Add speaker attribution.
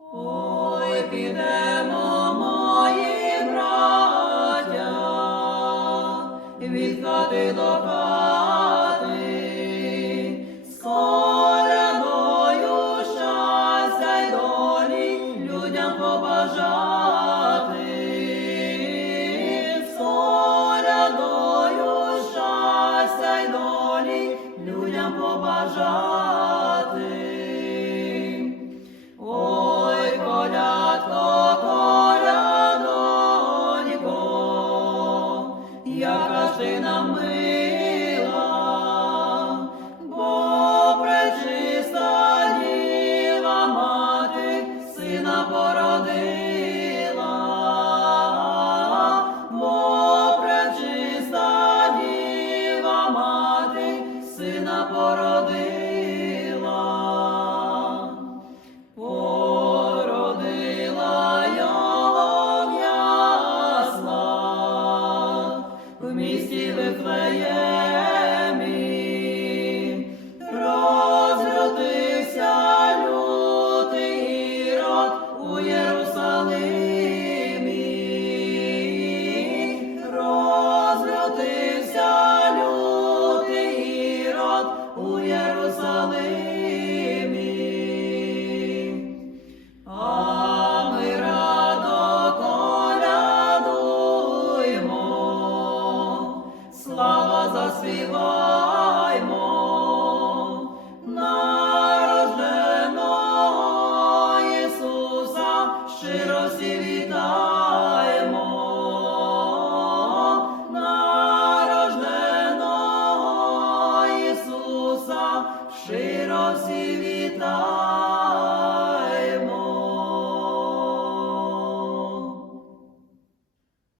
Speaker 1: Ой, підемо, мої браття, від до хати, з кореною щастя людям побажати, з кореною щастя людям побажати. Сина мила, бо пречиста діва мати, сина породила, бо пречиста діва мати, сина породила. Вифлеємі лютий род у Єрусалимі, розродився лютий род у Єрусалимі. слава заспіваймо, народженого Ісуса, щиро всі вітаємо, народженого Ісуса, щиро вітаємо.